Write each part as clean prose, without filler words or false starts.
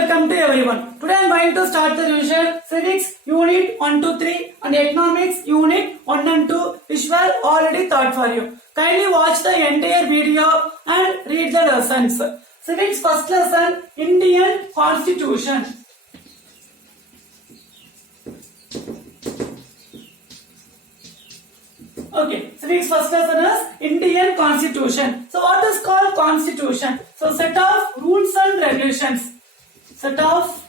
welcome to everyone. Today I am going to start the revision Civics Unit 1 to 3 and Economics Unit 1 and 2 which were already taught for you. Kindly watch the entire video and read the lessons. Civics first lesson, Indian Constitution. Okay, civics first lesson is Indian Constitution. So what is called Constitution? So set of rules and regulations. Set of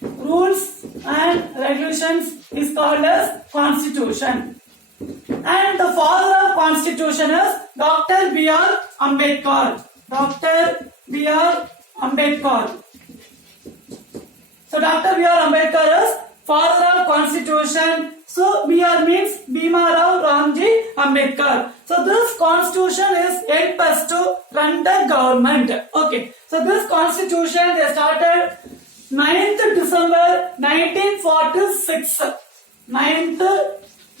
rules and regulations is called as Constitution. And the father of Constitution is Dr. B.R. Ambedkar. Dr. B.R. Ambedkar. So Dr. B.R. Ambedkar is father of Constitution. So BR means Bhima Rao Ramji Ambedkar. So this constitution is help us to run the government. Okay. So this constitution they started 9th December 1946. 9th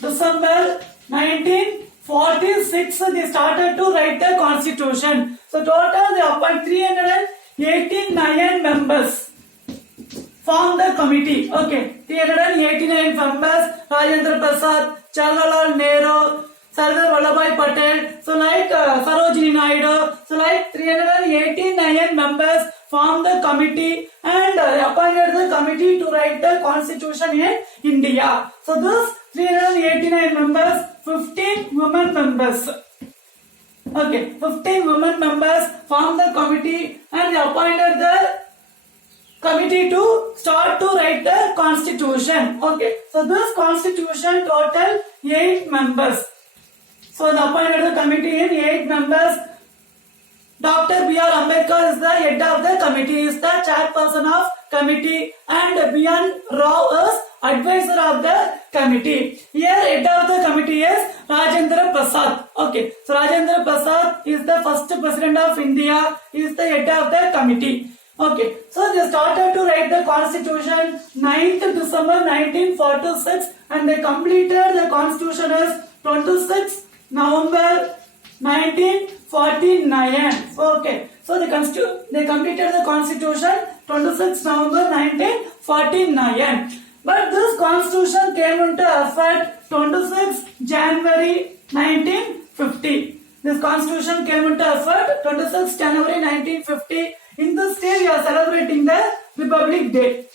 December 1946 they started to write the constitution. So total they appoint 389 members. Form the committee. Okay. 389 members. Rajendra Prasad, Jawaharlal Nehru, Sardar Vallabhbhai Patel. So like Sarojini Naidu. So like 389 members form the committee and appointed the committee to write the constitution in India. So this 389 members, 15 women members. Okay, 15 women members form the committee and they appointed the committee to start to write the constitution. Okay, so this constitution total 8 members. So the appointed the committee in 8 members. Dr. B.R. Ambedkar is the head of the committee, is the chairperson of committee, and B.N. Rao is advisor of the committee. Here head of the committee is Rajendra Prasad. Okay, so Rajendra Prasad is the first president of India, is the head of the committee. Okay, so they started to write the constitution 9th December 1946 and they completed the constitution as 26th November 1949. Okay, so they completed the constitution 26th November 1949. But this constitution came into effect 26th January 1950. This constitution came into effect 26th January 1950. In this day, we are celebrating the Republic Day.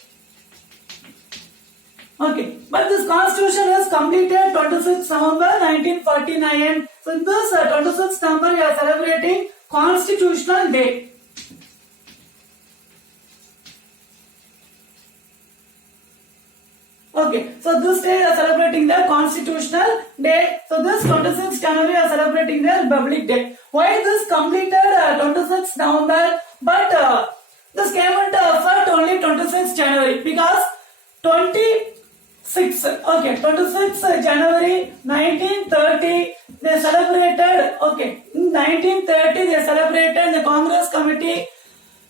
Okay, but this constitution is completed 26th November 1949. So in this 26th November, we are celebrating Constitutional Day. Okay, so this day we are celebrating the Constitutional Day. So this 26th January we are celebrating the Republic Day. Why this completed 26th November? But this came into effect only 26th January because 26th January 1930 they celebrated. Okay, in 1930 they celebrated the Congress Committee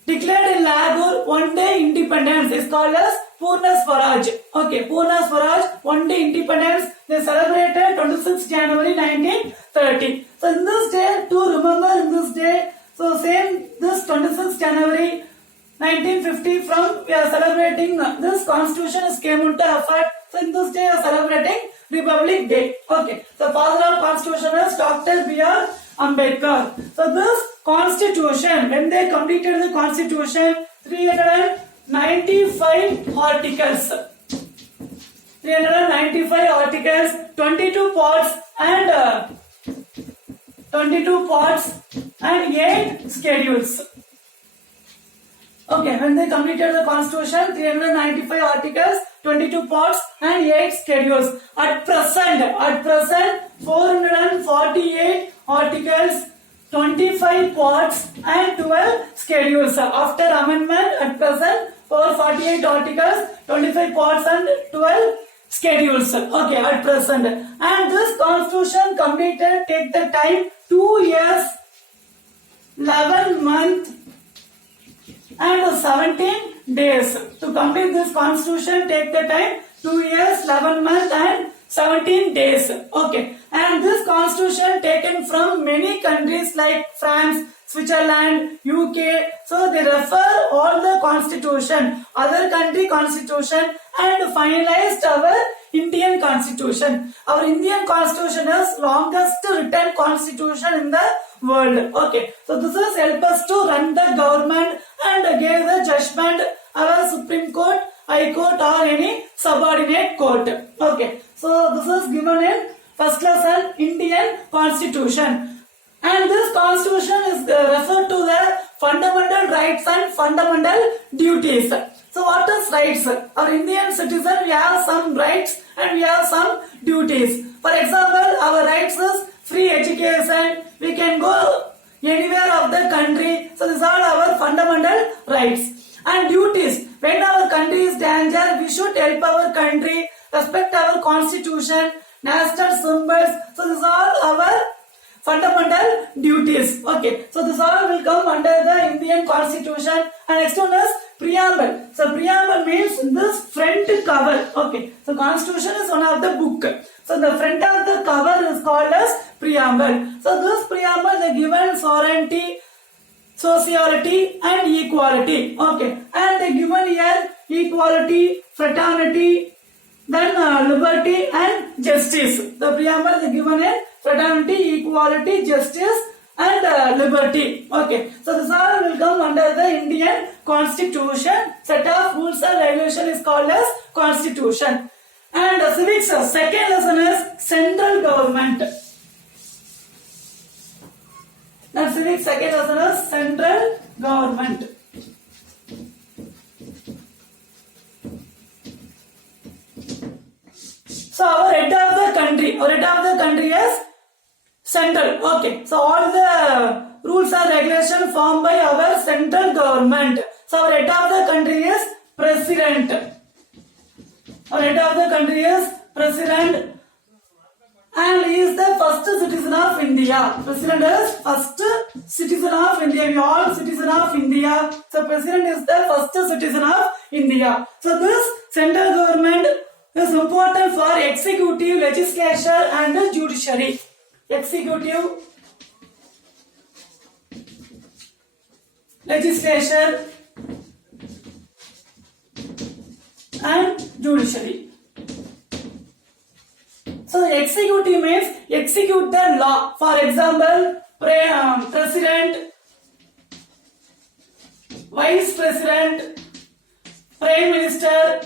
declared in Lahore one day independence. It's called as Purna Swaraj. Okay, Purna Swaraj, one day independence. They celebrated 26th January 1930. So in this day, to remember in this day, so same this 26th January 1950 from we are celebrating this constitution is came into effect. So in this day we are celebrating Republic Day. Okay, so father of constitution is Dr. B.R. Ambedkar. So this constitution, when they completed the constitution, 395 articles. 395 articles, 22 parts and 8 schedules. Okay, when they completed the constitution, 395 articles, 22 parts and 8 schedules. At present 448 articles, 25 parts and 12 schedules. After amendment, at present 448 articles, 25 parts and 12 schedules. Okay, at present. And this constitution completed take the time 2 years, 11 months and 17 days. To complete this constitution take the time 2 years, 11 months and 17 days. Okay, and And this constitution taken from many countries like France, Switzerland, UK. So they refer all the constitution, other country constitution, and finalized our Indian constitution. Our Indian constitution is longest written constitution in the world. Okay, so this is help us to run the government and give the judgment our Supreme Court, High Court, or any subordinate court. Okay, so this is given in first lesson Indian Constitution. And this constitution is referred to the fundamental rights and fundamental duties. So what is rights? Our Indian citizen, we have some rights and we have some duties. For example, our rights is free education. We can go anywhere of the country. So these are our fundamental rights. And duties. When our country is danger, we should help our country, respect our constitution, national symbols. So these are our fundamental duties. Okay, so this all will come under the Indian Constitution. And next one is preamble. So preamble means this front cover. Okay, so Constitution is one of the book. So the front of the cover is called as preamble. So this preamble is given sovereignty, sociality, and equality. Okay, and they given here equality, fraternity, then liberty and justice. The preamble is given in fraternity, equality, justice, and liberty. Okay, so this all will come under the Indian Constitution. Set of rules and regulation is called as Constitution. And civics, second lesson is central government. Now civics second lesson is central government. So our head of the country is central. Okay, so all the rules and regulations formed by our central government. So our head of the country is president. Our head of the country is president, and he is the first citizen of India. President is first citizen of India. We are all citizen of India. So president is the first citizen of India. So this central government is important for executive, legislature, and judiciary. Executive, legislature, and judiciary. So executive means execute the law. For example, president, vice president, prime minister,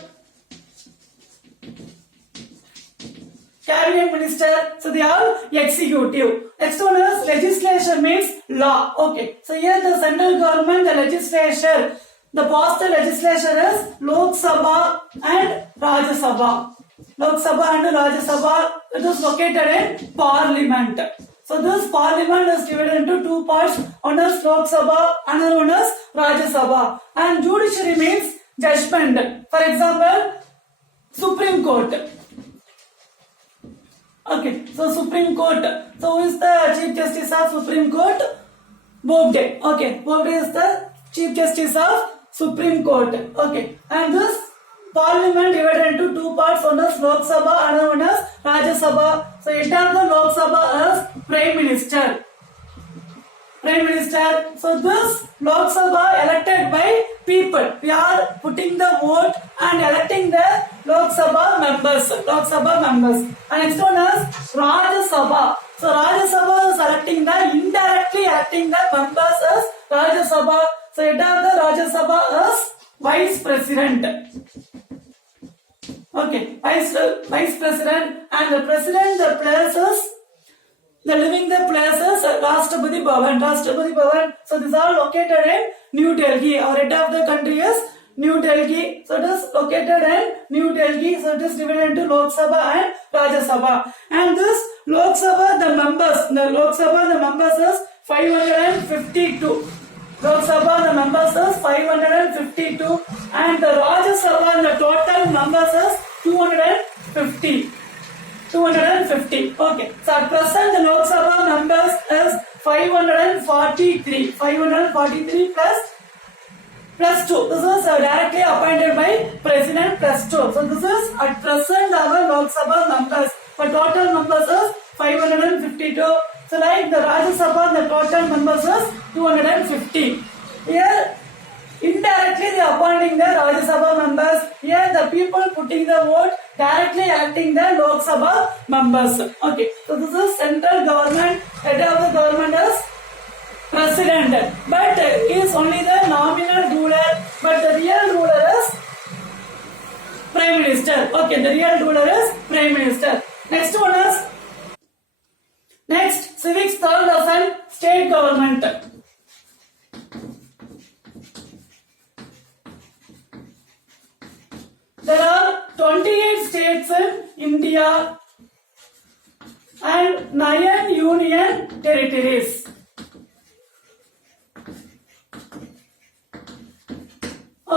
cabinet minister. So they are executive. Next one is legislature means law. Okay. So here the central government, the legislature, the past legislature is Lok Sabha and Rajya Sabha. Lok Sabha and Rajya Sabha, it is located in Parliament. So this Parliament is divided into two parts. One is Lok Sabha, another one is Rajya Sabha. And judiciary means judgment. For example, Supreme Court. Okay, so Supreme Court. So who is the Chief Justice of Supreme Court? Bobde. Okay, Bobde is the Chief Justice of Supreme Court. Okay, and this Parliament divided into two parts. One is Lok Sabha, another one is Rajya Sabha. So head of the Lok Sabha is Prime Minister. Prime Minister. So this Lok Sabha elected by people. We are putting the vote and electing the Lok Sabha members. Lok Sabha members. And next one is Rajya Sabha. So Rajya Sabha is indirectly electing the members as Rajya Sabha. So head of the Rajya Sabha is Vice President. Okay, Vice President, and the President, the places, the living the places, Rashtrapati Bhavan. So these are located in New Delhi. Our head of the country is New Delhi. So it is located in New Delhi. So it is divided into Lok Sabha and Rajya Sabha. And this Lok Sabha, the members is 552. Lok Sabha, the members is 552, and the Rajya Sabha, the total members is 250. 250. Okay. So at present, the Lok Sabha members is 543. 543 plus 2. This is directly appointed by President plus 2. So this is at present our Lok Sabha members. The total members is 552. So like the Rajya Sabha, the total members is 250. Here indirectly they are appointing the Rajya Sabha members. Here the people putting the vote directly electing the Lok Sabha members. Okay, so this is central government. Head of the government is president, but he is only the nominal ruler, but the real ruler is prime minister. Okay, the real ruler is prime minister. Next one is civics third lesson, state government. There are 28 states in India and 9 union territories.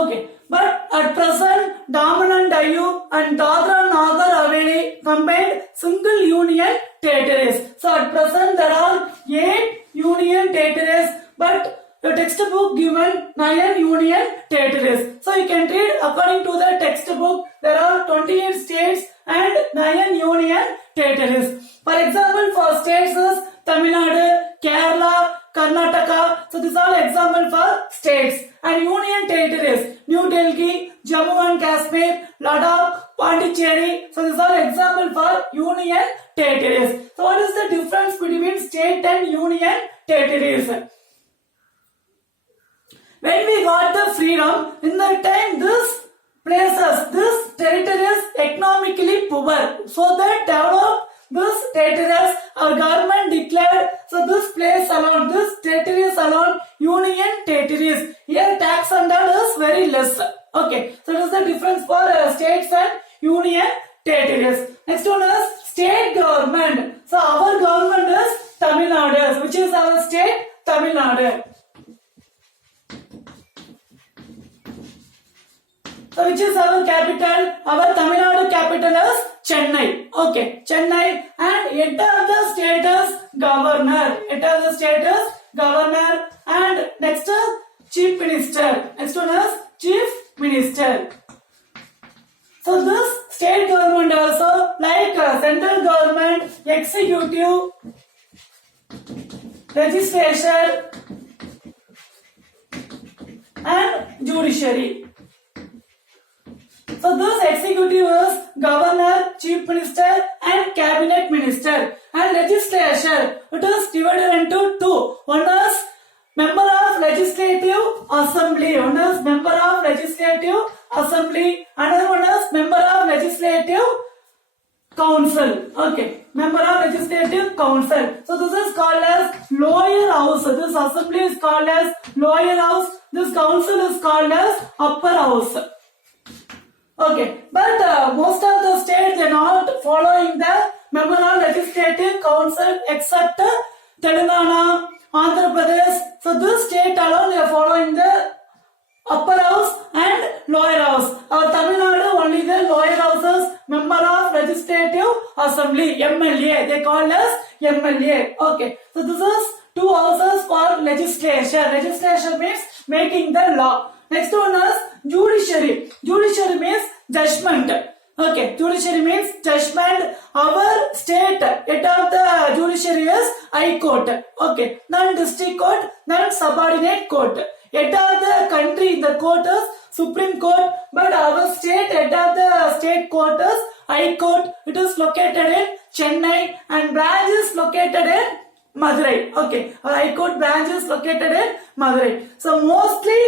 Okay, but at present, Daman and Diu and Dadra and Nagar Haveli combined single union territories. So at present, there are 8 union territories, but the textbook given 9 union territories. So you can read according to the textbook, there are 28 states and 9 union territories. For example, for states is Tamil Nadu, Kerala, Karnataka. So these are example for states. And union territories, New Delhi, Jammu and Kashmir, Ladakh, Pondicherry. So these are example for union territories. So what is the difference between state and union territories? When we got the freedom, in that time this territory is economically poor. So that develop this territories, our government declared, so this place alone, this territories alone, union territories. Here tax and all is very less. Okay, so this is the difference for states and union territories. Next one is state government. So our government is Tamil Nadu, which is our state, Tamil Nadu. So which is our capital? Our Tamil Nadu capital is Chennai. Okay, Chennai, and head of the state is governor. Head of the state is governor, and next is chief minister. Next one is chief minister. So this state government also like central government, executive, legislature, and judiciary. So this executive is governor, chief minister and cabinet minister, and legislature, it is divided into two. One is member of legislative assembly. One is member of legislative assembly. Another one is member of legislative council. Okay, member of legislative council. So this is called as lower house. This assembly is called as lower house. This council is called as upper house. Okay, but most of the states are not following the member of legislative council except Telangana, Andhra Pradesh. So this state alone they are following the upper house and lower house. Our Tamil Nadu only the lower houses, member of legislative assembly, MLA. They call as MLA. Okay, so this is 2 houses for legislature. Legislature means making the law. Next one is judiciary. Judiciary means judgment. Okay, judiciary means judgment. Our state head of the judiciary is High Court. Okay, then district court, then subordinate court. Head of the country, the court is Supreme Court, but our state head of the state court is High Court. It is located in Chennai and branch is located in Madurai. Okay, our High Court branch is located in Madurai. So mostly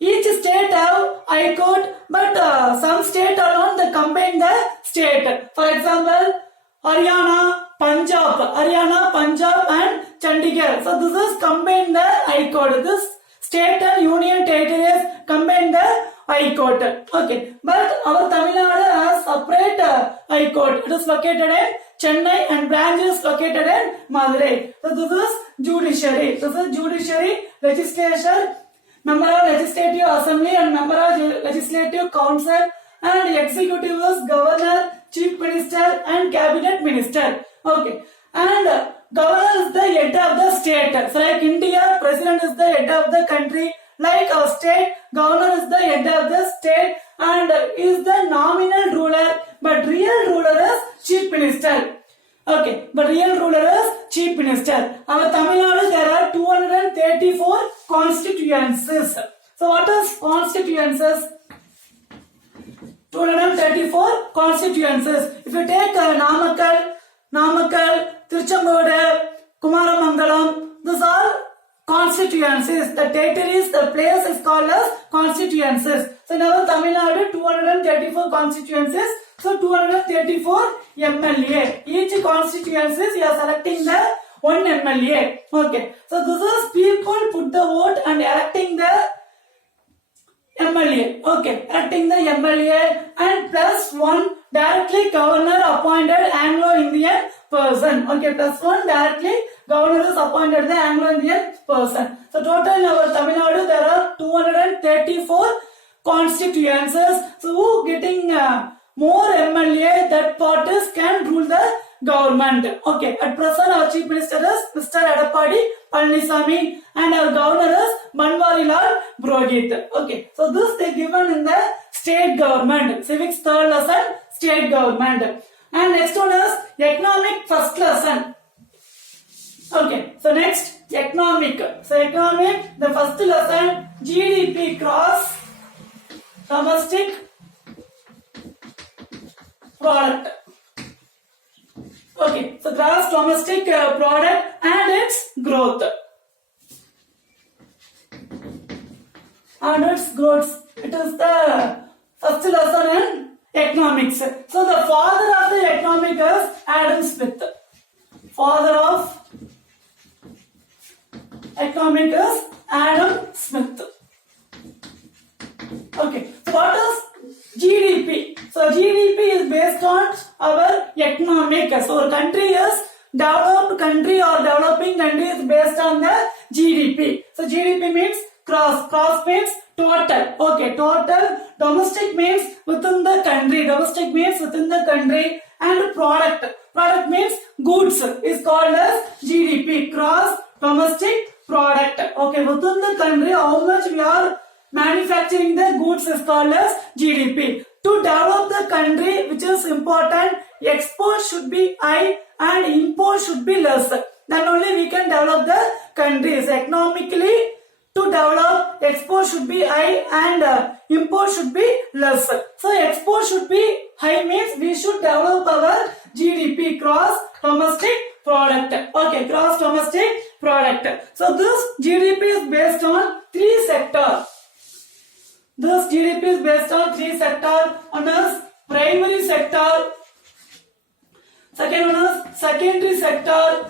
each state have High Court, but some state alone they combine the state. For example, Haryana, Punjab, and Chandigarh. So this is combine the High Court. This state and union territories combine the High Court. Okay, but our Tamil Nadu has separate High Court. It is located in Chennai and branch is located in Madurai. So this is judiciary. This is judiciary, legislature, member of legislative assembly and member of legislative council, and executive is governor, chief minister and cabinet minister. Okay, and governor is the head of the state. So like India, president is the head of the country. Like our state, governor is the head of the state and is the nominal ruler, but real ruler is chief minister. Okay, but real ruler is chief minister. Our Tamil Nadu, there are 234 constituencies. So what is constituencies? 234 constituencies. If you take Namakkal, Tiruchengodu, Kumaramangalam, these are constituencies. The territories, the place is called as constituencies. So now Tamil Nadu 234 constituencies. So 234 MLA. Each constituencies you are selecting the one MLA. Okay. So this is people put the vote and electing the MLA. Okay. Electing the MLA and plus one directly governor appointed Anglo-Indian person. Okay. Plus one directly governor is appointed the Anglo-Indian person. So total in our Tamil Nadu there are 234 constituencies. So who getting more MLA, that parties can rule the government. Okay, at present our chief minister is Mr. Edappadi Palaniswamy and our governor is Banwarilal Purohit. Okay, so this they given in the state government, civics third lesson, state government. And next one is economic first lesson. Okay, so next economic. So economic, the first lesson, GDP, gross domestic product. Okay, so gross domestic product and its growth. And its growth. It is the first lesson in economics. So the father of the economic is Adam Smith. Father of economic is Adam Smith. Okay, so what is GDP? So GDP is based on our economic. So our country is developed country or developing country is based on the GDP. So GDP means cross. Cross means total. Okay, total. Domestic means within the country. Domestic means within the country. And product. Product means goods is called as GDP. Cross domestic product. Okay, within the country how much we are manufacturing the goods is called as GDP. To develop the country, which is important, export should be high and import should be less. Then only we can develop the countries. Economically, to develop, export should be high and import should be less. So export should be high means we should develop our GDP, gross domestic product. Okay, gross domestic product. So this GDP is based on three sectors. This GDP is based on three sectors. One is primary sector, second one is secondary sector,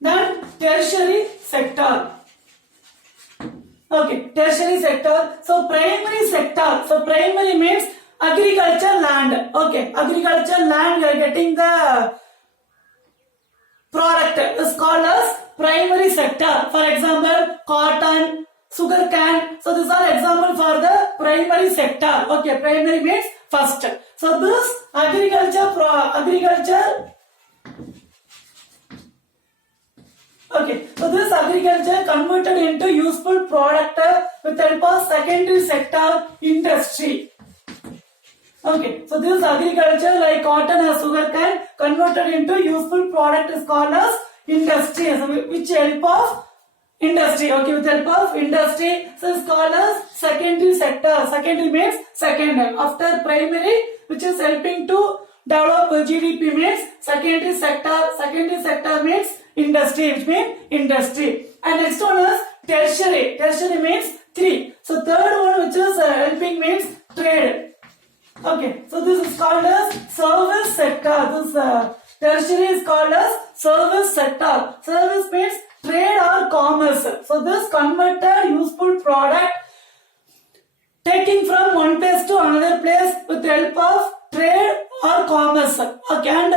then tertiary sector. Okay, tertiary sector. So primary sector. So primary means agriculture land. Okay, agriculture land you are getting the product is called as primary sector. For example, cotton, sugar cane. So these are example for the primary sector. Okay, primary means first. So this agriculture. Okay, so this agriculture converted into useful product with the help of secondary sector industry. Okay, so this agriculture like cotton or sugar cane converted into useful product is called as industry. So which help of industry. Okay, with the help of industry, so it's called as secondary sector. Secondary means second after primary, which is helping to develop GDP means secondary sector. Secondary sector means industry, which means industry. And next one is tertiary. Tertiary means three. So third one, which is helping means trade. Okay, so this is called as service sector. This tertiary is called as service sector. Service means trade or commerce. So this converted useful product taking from one place to another place with the help of trade or commerce. Okay, and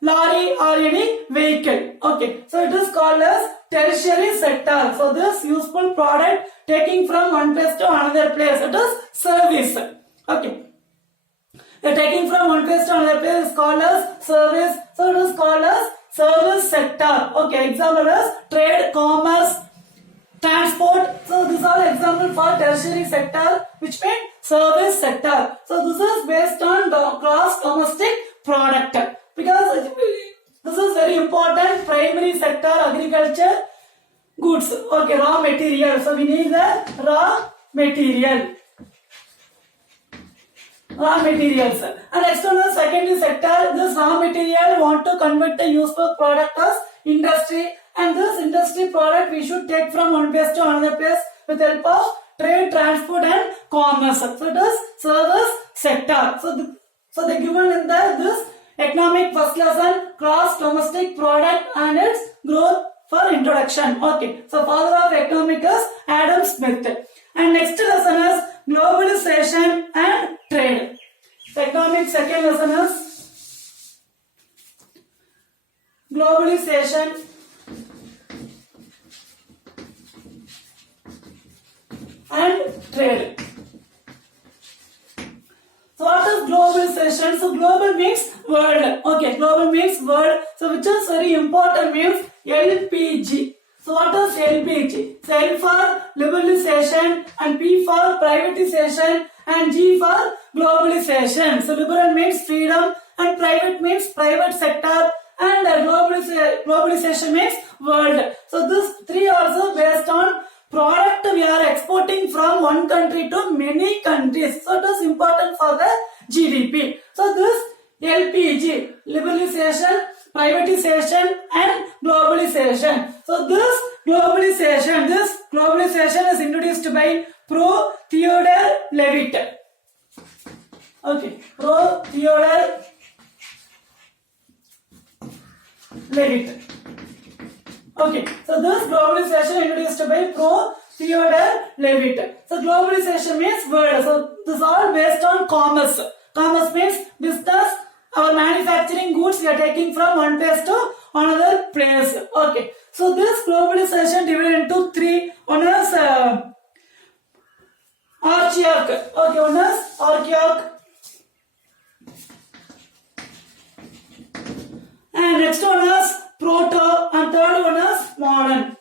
lorry or any vehicle. Okay, so it is called as tertiary sector. So this useful product taking from one place to another place, it is service. Okay, the taking from one place to another place is called as service. So it is called as service sector. Okay, example is trade, commerce, transport. So these are example for tertiary sector, which means service sector. So this is based on gross domestic product. Because agriculture goods. Okay, raw material. So we need the raw material. Raw materials. And next one is secondary sector. This raw material want to convert the useful product as industry, and this industry product we should take from one place to another place with help of trade, transport and commerce. So it is service sector. So they given in this economic first lesson, cross domestic product and its growth for introduction. Okay, so father of economic is Adam Smith. And next lesson is globalization and trade. Economic second lesson is globalization and trade. So what is globalization? So global means world. Okay, global means world. So which is very important means LPG. So what is LPG? So L for liberalization and P for privatization and G for globalization. So liberal means freedom and private means private sector and globalization means world. So this three also based on product we are exporting from one country to many countries. So it is important for the GDP. So this LPG, liberalization, privatization and globalization. So this globalization is introduced by Pro Theodore Levitt. Okay, Pro Theodore Levitt. Okay, so this globalization introduced by Pro Theodore Levitt. So globalization means world. So this is all based on commerce. Commerce means business. Our manufacturing goods we are taking from one place to another place. Okay, so this globalization divided into three. One is archaic. Okay, one is archaic. And next one is proto, and third one is modern.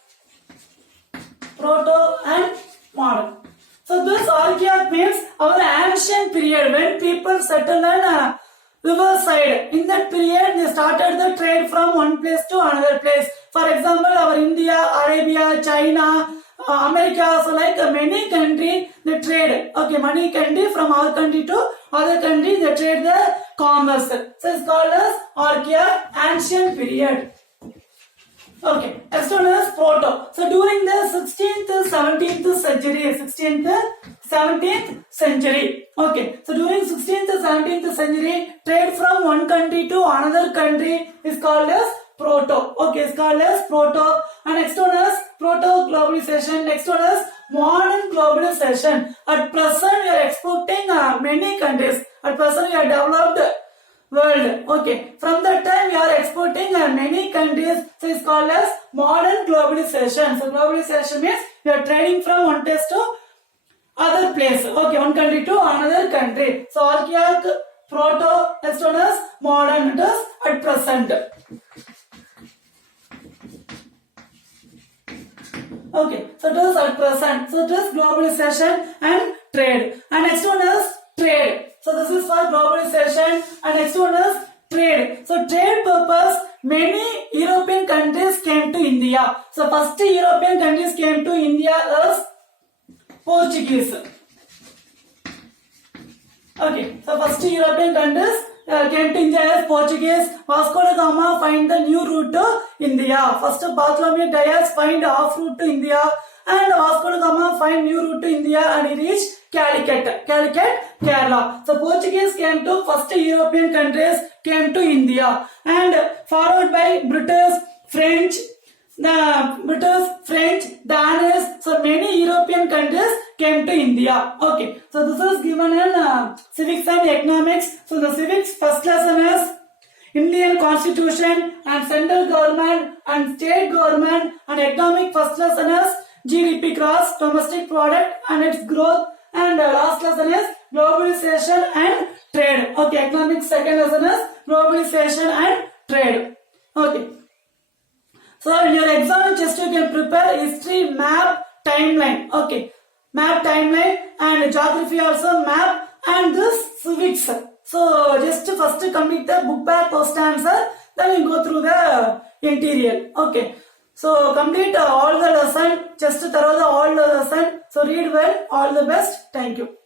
Proto and modern. So this archaic means our ancient period when people settled in riverside. In that period they started the trade from one place to another place. For example, our India, Arabia, China, America, so like many countries they trade. Okay, money country from our country to other country they trade the commerce. So it's called as archaic, ancient period. Okay, next one is proto. So during the 16th, 17th century. Okay, so during 16th, 17th century, trade from one country to another country is called as proto. Okay, it's called as proto. And next one is proto globalization. Next one is modern globalization. At present, we are exporting many countries. At present, we are developed world. Okay, from that time we are exporting many countries. So it's called as modern globalization. So globalization means we are trading from one place to other place. Okay, one country to another country. So archaic, proto, next one is modern. It is at present. Okay, so it is at present. So it is globalization and trade. And next one is trade. So this is for globalization, and next one is trade. So trade purpose, many European countries came to India. So first European countries came to India as Portuguese. Okay, so first European countries came to India as Portuguese. Vasco da Gama find the new route to India. First Bartholomew Dias find off route to India, and Vasco da Gama find new route to India and he reached Calicut, Kerala. So Portuguese came to first European countries came to India, and followed by British, French, Danish. So many European countries came to India. Okay, so this is given in civics and economics. So the civics first lesson is Indian Constitution and central government and state government, and economic first lesson is GDP, gross domestic product and its growth. And last lesson is globalization and trade. Okay, economic second lesson is globalization and trade. Okay. So in your exam just you can prepare history, map, timeline. Okay, map, timeline, and geography also map, and this civics. So just first complete the book bag post answer, then you go through the interior. Okay. So complete all the lesson, just thorough all the lesson. So read well, all the best. Thank you.